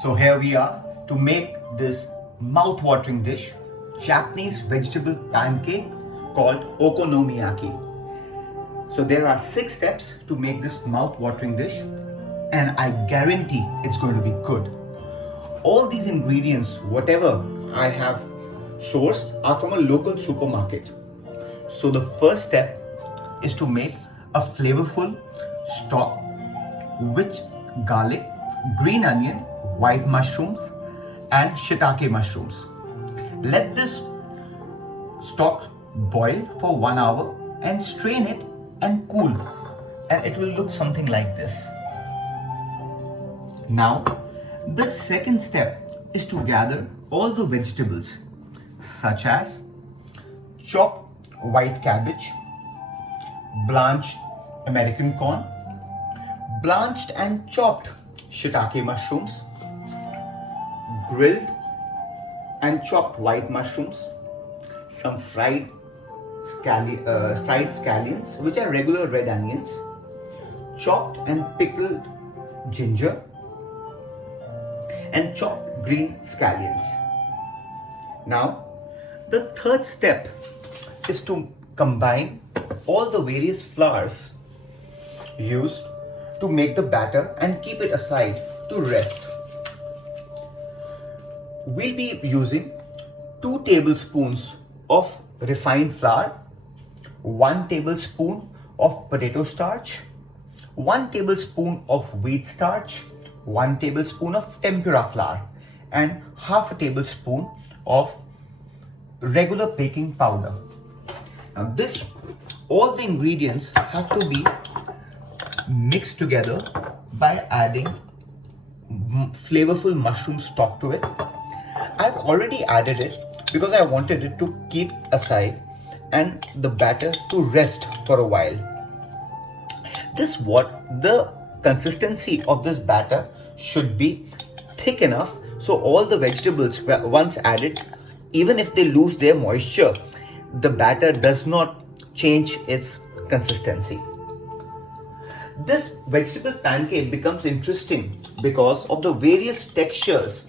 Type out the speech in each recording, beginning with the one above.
So here we are to make this mouth-watering dish, Japanese vegetable pancake called Okonomiyaki. So there are 6 steps to make this mouth-watering dish, and I guarantee it's going to be good. All these ingredients, whatever I have sourced, are from a local supermarket. So the first step is to make a flavorful stock with garlic, green onion, white mushrooms and shiitake mushrooms. Let this stock boil for 1 hour and strain it and cool, and it will look something like this. Now the second step is to gather all the vegetables such as chopped white cabbage, blanched American corn, blanched and chopped shiitake mushrooms, grilled and chopped white mushrooms, some fried scallions, which are regular red onions, chopped and pickled ginger, and chopped green scallions. Now, the third step is to combine all the various flours used to make the batter and keep it aside to rest. We'll be using 2 tablespoons of refined flour, 1 tablespoon of potato starch, 1 tablespoon of wheat starch, 1 tablespoon of tempura flour, and half a tablespoon of regular baking powder. Now all the ingredients have to be mixed together by adding flavorful mushroom stock to it. I've already added it because I wanted it to keep aside and the batter to rest for a while. The consistency of this batter should be thick enough so all the vegetables, once added, even if they lose their moisture, the batter does not change its consistency. This vegetable pancake becomes interesting because of the various textures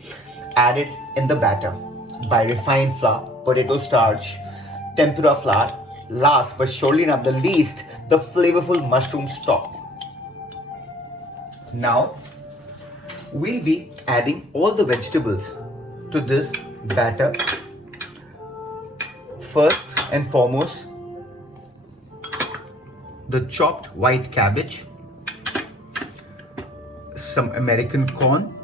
added in the batter by refined flour, potato starch, tempura flour, last but surely not the least, the flavorful mushroom stock. Now, we'll be adding all the vegetables to this batter. First and foremost, the chopped white cabbage, some American corn,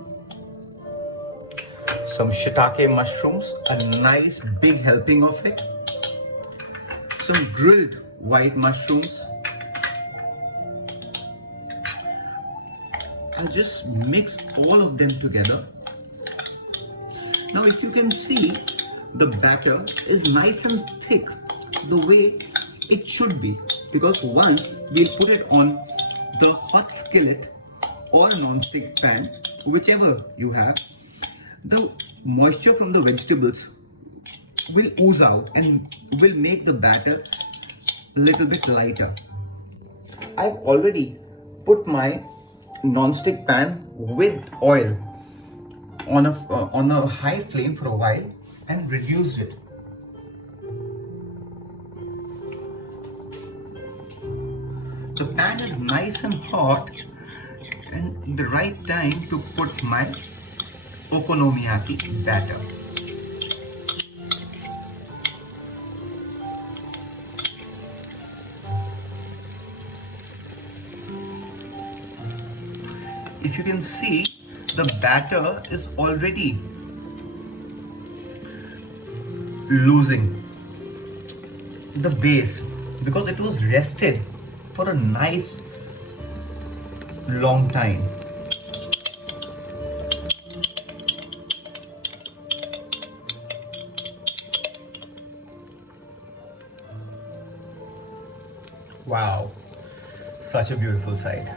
some shiitake mushrooms, a nice big helping of it, some grilled white mushrooms. I'll just mix all of them together. Now if you can see, the batter is nice and thick, the way it should be, because once we'll put it on the hot skillet or a non-stick pan, whichever you have, the moisture from the vegetables will ooze out and will make the batter a little bit lighter. I've already put my non-stick pan with oil on a high flame for a while and reduced it. The pan is nice and hot and the right time to put my okonomiyaki batter. If you can see, the batter is already losing the base because it was rested for a nice long time. Wow, such a beautiful sight.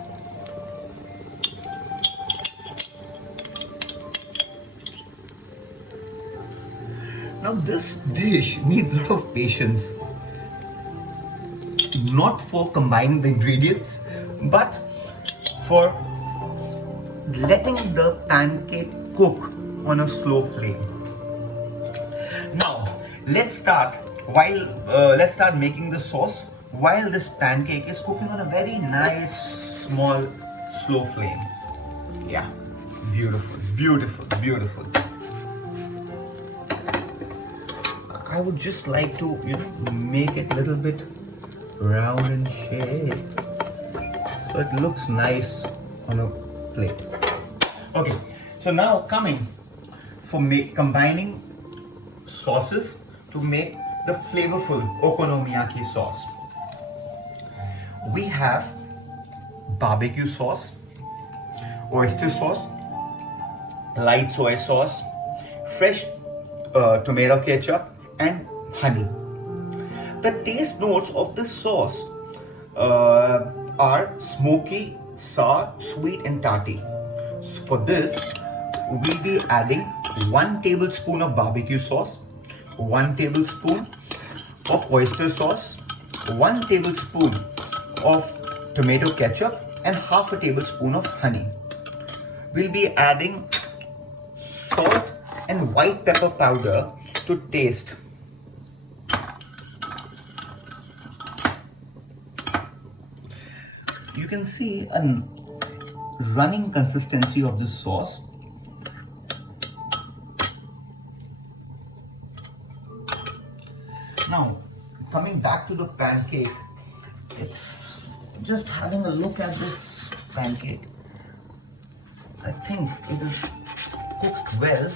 Now this dish needs a lot of patience, not for combining the ingredients, but for letting the pancake cook on a slow flame. Now let's start making the sauce while this pancake is cooking on a very nice small slow flame. Yeah, beautiful, beautiful, beautiful. I would just like to make it a little bit round in shape so it looks nice on a plate. Okay, so now coming for combining sauces to make the flavorful okonomiyaki sauce. We have barbecue sauce, oyster sauce, light soy sauce, fresh tomato ketchup, and honey. The taste notes of this sauce are smoky, sour, sweet, and tarty. So for this, we'll be adding 1 tablespoon of barbecue sauce, 1 tablespoon of oyster sauce, 1 tablespoon of tomato ketchup, and half a tablespoon of honey. We'll be adding salt and white pepper powder to taste. You can see a running consistency of this sauce. Now, coming back to the pancake, it's just having a look at this pancake. I think it is cooked well.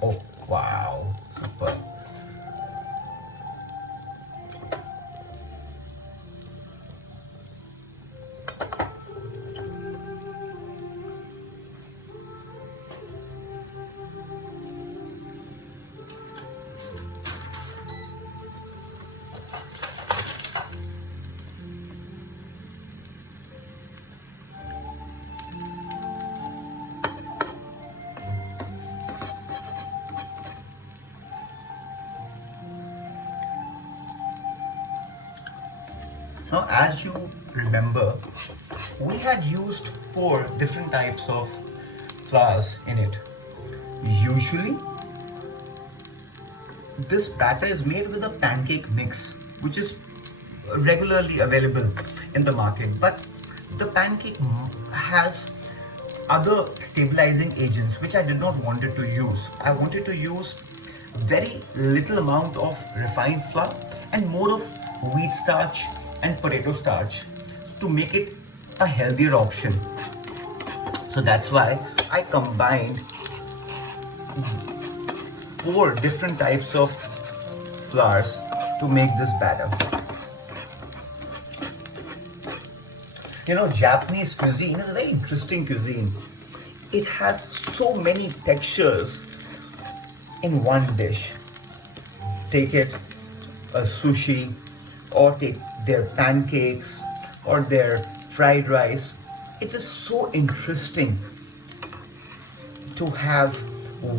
Oh, wow, super. Now, as you remember, we had used 4 different types of flours in it. Usually, this batter is made with a pancake mix, which is regularly available in the market. But the pancake has other stabilizing agents, which I did not want it to use. I wanted to use very little amount of refined flour and more of wheat starch and potato starch to make it a healthier option. So that's why I combined 4 different types of flours to make this batter. Japanese cuisine is a very interesting cuisine. It has so many textures in one dish. Take it a sushi, or take their pancakes or their fried rice. It is so interesting to have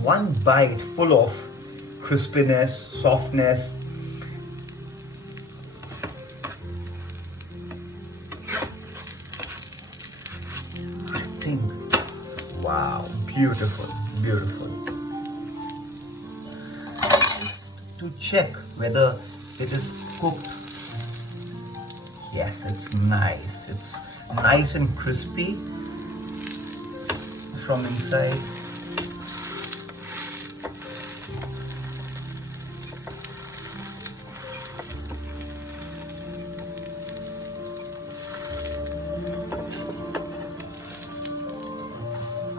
one bite full of crispiness, softness. I think, wow, beautiful, beautiful. Just to check whether it is cooked. Yes, it's nice. It's nice and crispy from inside.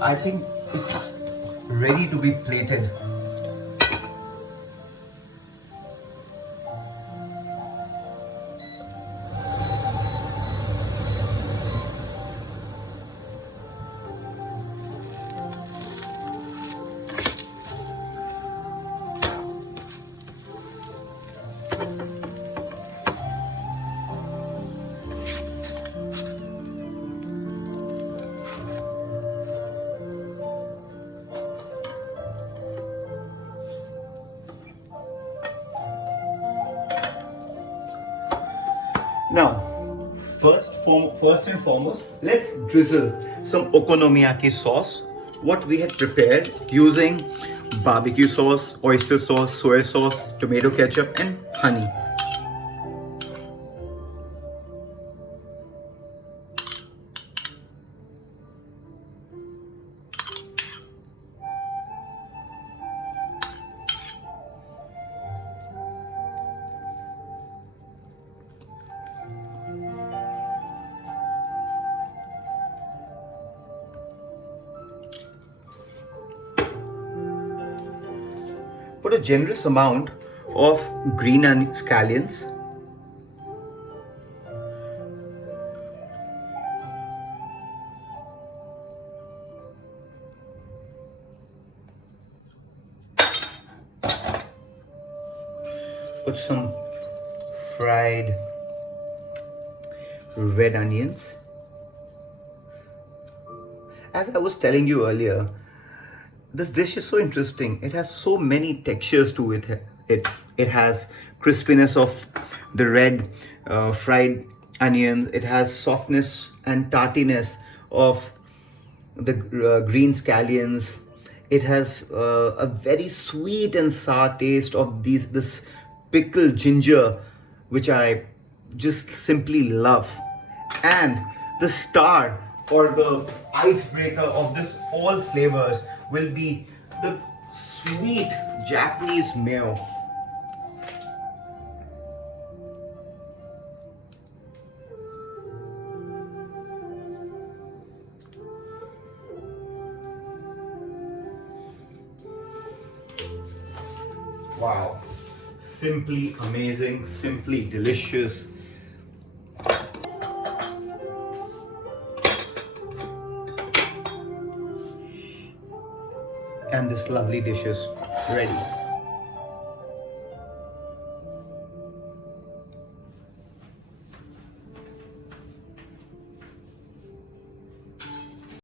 I think it's ready to be plated. First and foremost, let's drizzle some okonomiyaki sauce, what we had prepared using barbecue sauce, oyster sauce, soy sauce, tomato ketchup, and honey. Put a generous amount of green scallions. Put some fried red onions. As I was telling you earlier, this dish is so interesting. It has so many textures to it. It has crispiness of the red fried onions. It has softness and tartiness of the green scallions. It has a very sweet and sour taste of this pickled ginger, which I just simply love. And the star or the icebreaker of this all flavors will be the sweet Japanese mayo. Wow, simply amazing, simply delicious. And this lovely dish is ready.